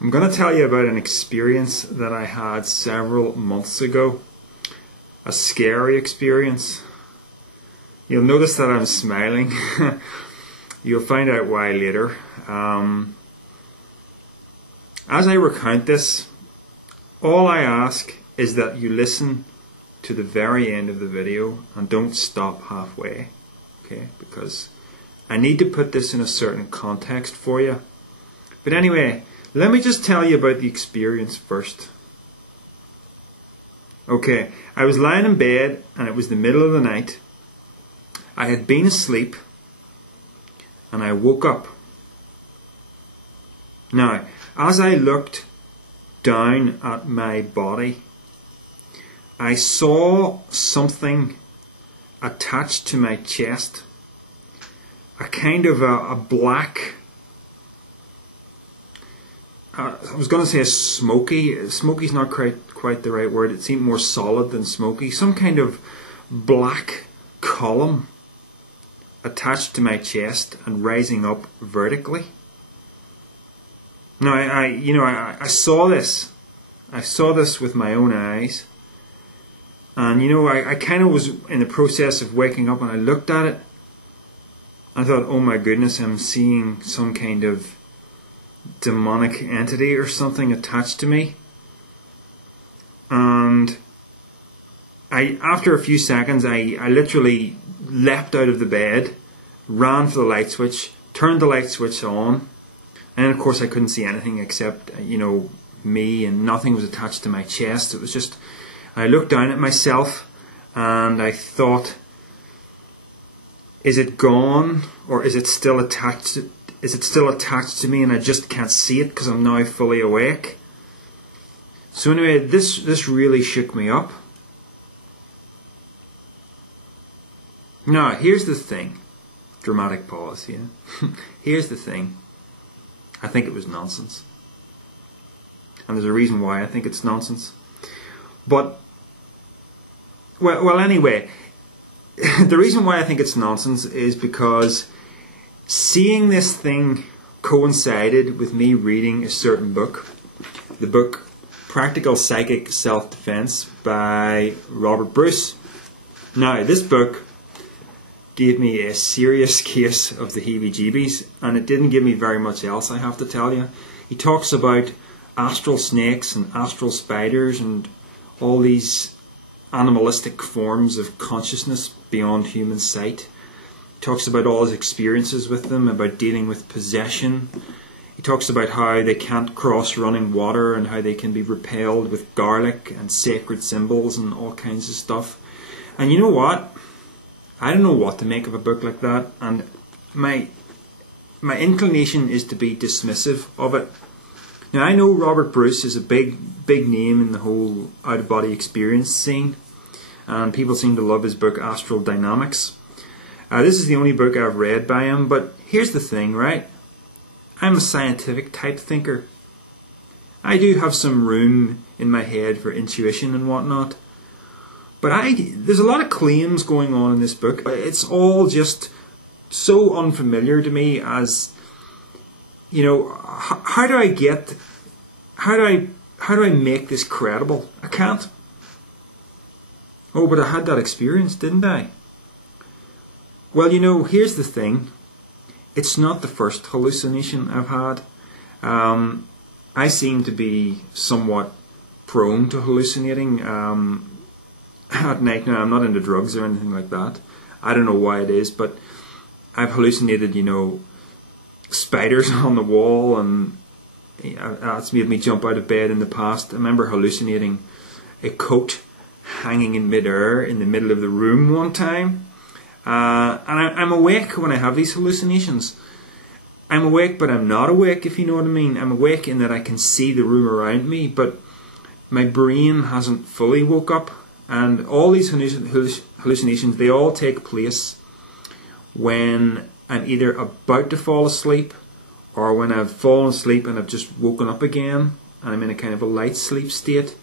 I'm going to tell you about an experience that I had several months ago. A scary experience. You'll notice that I'm smiling. You'll find out why later. As I recount this, all I ask is that you listen to the very end of the video and don't stop halfway. Okay? Because I need to put this in a certain context for you. But anyway, let me just tell you about the experience first. Okay, I was lying in bed and it was the middle of the night. I had been asleep and I woke up. Now, as I looked down at my body, I saw something attached to my chest. A kind of a black, I was going to say a smoky. Smoky's not quite the right word. It seemed more solid than smoky. Some kind of black column attached to my chest and rising up vertically. Now, I saw this. I saw this with my own eyes. And, I kind of was in the process of waking up and I looked at it. I thought, oh my goodness, I'm seeing some kind of demonic entity or something attached to me. And after a few seconds, I literally leapt out of the bed, ran for the light switch, turned the light switch on, and of course I couldn't see anything except, me, and nothing was attached to my chest. It was just, I looked down at myself and I thought, is it gone, or is it still attached? Is it still attached to me and I just can't see it because I'm now fully awake? So anyway, this really shook me up. Now, here's the thing. Dramatic pause, yeah. Here's the thing. I think it was nonsense. And there's a reason why I think it's nonsense. But, well anyway, the reason why I think it's nonsense is because seeing this thing coincided with me reading a certain book. The book Practical Psychic Self-Defense by Robert Bruce. Now, this book gave me a serious case of the heebie-jeebies, and it didn't give me very much else, I have to tell you. He talks about astral snakes and astral spiders and all these animalistic forms of consciousness beyond human sight. He talks about all his experiences with them, about dealing with possession. He talks about how they can't cross running water and how they can be repelled with garlic and sacred symbols and all kinds of stuff. And you know what? I don't know what to make of a book like that, and my inclination is to be dismissive of it. Now, I know Robert Bruce is a big name in the whole out-of-body experience scene, and people seem to love his book Astral Dynamics. This is the only book I've read by him, but here's the thing, right? I'm a scientific type thinker. I do have some room in my head for intuition and whatnot, but there's a lot of claims going on in this book. It's all just so unfamiliar to me as, how do I make this credible? I can't. Oh, but I had that experience, didn't I? Well, here's the thing. It's not the first hallucination I've had. I seem to be somewhat prone to hallucinating at night. Now, I'm not into drugs or anything like that. I don't know why it is, but I've hallucinated, spiders on the wall, and that's made me jump out of bed in the past. I remember hallucinating a coat hanging in midair in the middle of the room one time. And I'm awake when I have these hallucinations. I'm awake, but I'm not awake, if you know what I mean. I'm awake in that I can see the room around me, but my brain hasn't fully woke up. And all these hallucinations, they all take place when I'm either about to fall asleep or when I've fallen asleep and I've just woken up again and I'm in a kind of a light sleep state.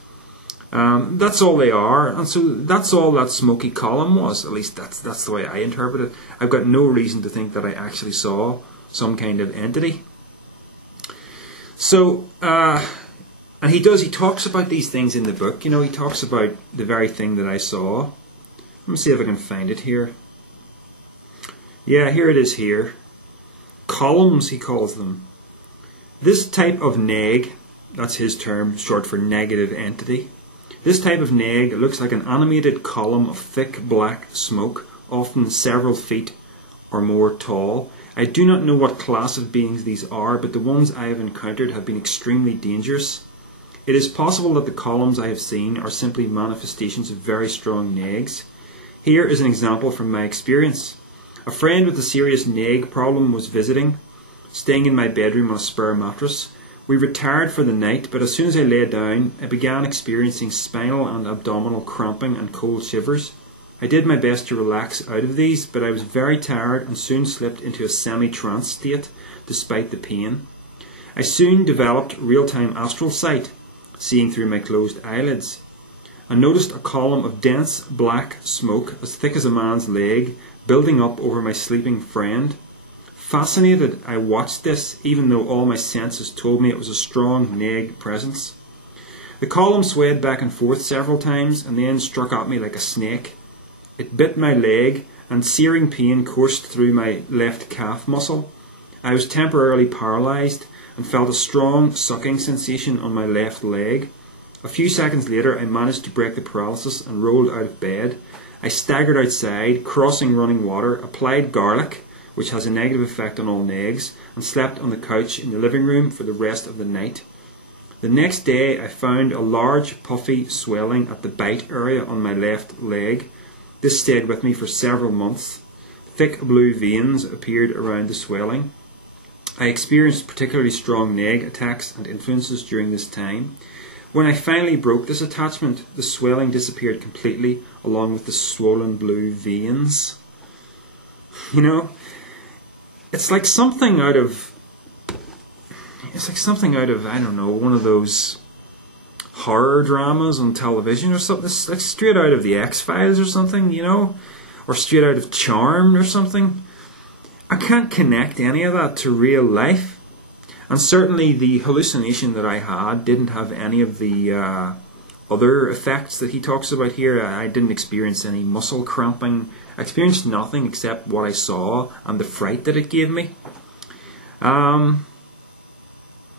That's all they are, and so that's all that smoky column was. At least that's the way I interpret it. I've got no reason to think that I actually saw some kind of entity. So, and he talks about these things in the book. You know, he talks about the very thing that I saw. Let me see if I can find it here. Yeah, here it is here. Columns, he calls them. This type of neg, that's his term, short for negative entity. This type of neg looks like an animated column of thick black smoke, often several feet or more tall. I do not know what class of beings these are, but the ones I have encountered have been extremely dangerous. It is possible that the columns I have seen are simply manifestations of very strong negs. Here is an example from my experience. A friend with a serious neg problem was visiting, staying in my bedroom on a spare mattress. We retired for the night, but as soon as I lay down, I began experiencing spinal and abdominal cramping and cold shivers. I did my best to relax out of these, but I was very tired and soon slipped into a semi-trance state despite the pain. I soon developed real-time astral sight, seeing through my closed eyelids. I noticed a column of dense black smoke as thick as a man's leg building up over my sleeping friend. Fascinated, I watched this, even though all my senses told me it was a strong neg presence. The column swayed back and forth several times and then struck at me like a snake. It bit my leg and searing pain coursed through my left calf muscle. I was temporarily paralysed and felt a strong sucking sensation on my left leg. A few seconds later I managed to break the paralysis and rolled out of bed. I staggered outside, crossing running water, applied garlic, which has a negative effect on all negs, and slept on the couch in the living room for the rest of the night. The next day I found a large puffy swelling at the bite area on my left leg. This stayed with me for several months. Thick blue veins appeared around the swelling. I experienced particularly strong neg attacks and influences during this time. When I finally broke this attachment, the swelling disappeared completely, along with the swollen blue veins. You know, it's like something out of, I don't know, one of those horror dramas on television or something. It's like straight out of the X-Files or something, you know, or straight out of Charmed or something. I can't connect any of that to real life. And certainly the hallucination that I had didn't have any of the other effects that he talks about here. I didn't experience any muscle cramping. I experienced nothing except what I saw and the fright that it gave me. Now,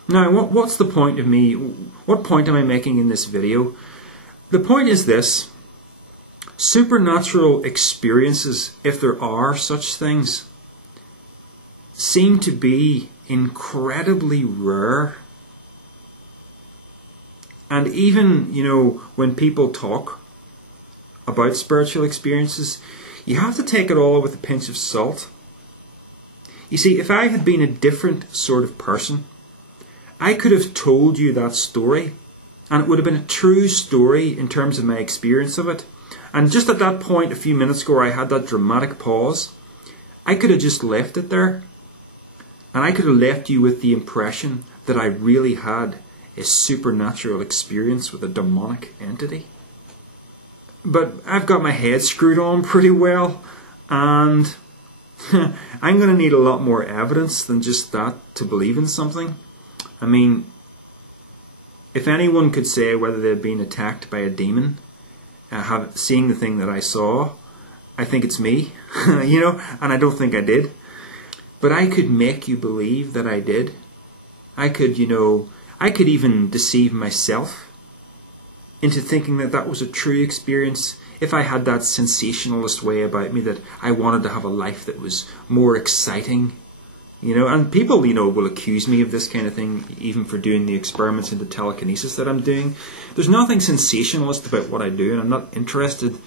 what's the point of me? What point am I making in this video? The point is this. Supernatural experiences, if there are such things, seem to be incredibly rare. And even, you know, when people talk about spiritual experiences, you have to take it all with a pinch of salt. You see, if I had been a different sort of person, I could have told you that story, and it would have been a true story in terms of my experience of it. And just at that point, a few minutes ago, where I had that dramatic pause, I could have just left it there. And I could have left you with the impression that I really had a supernatural experience with a demonic entity. But I've got my head screwed on pretty well, and I'm going to need a lot more evidence than just that to believe in something. I mean, if anyone could say whether they'd been attacked by a demon, seeing the thing that I saw, I think it's me, you know, and I don't think I did. But I could make you believe that I did. I could, you know, I could even deceive myself into thinking that that was a true experience if I had that sensationalist way about me that I wanted to have a life that was more exciting. You know, and people, you know, will accuse me of this kind of thing, even for doing the experiments into telekinesis that I'm doing. There's nothing sensationalist about what I do, and I'm not interested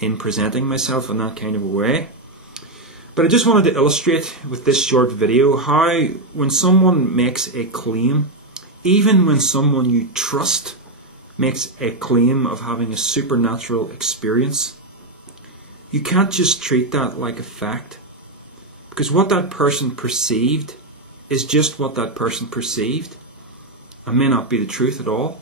in presenting myself in that kind of a way. But I just wanted to illustrate with this short video how when someone makes a claim, even when someone you trust makes a claim of having a supernatural experience, you can't just treat that like a fact. Because what that person perceived is just what that person perceived and may not be the truth at all.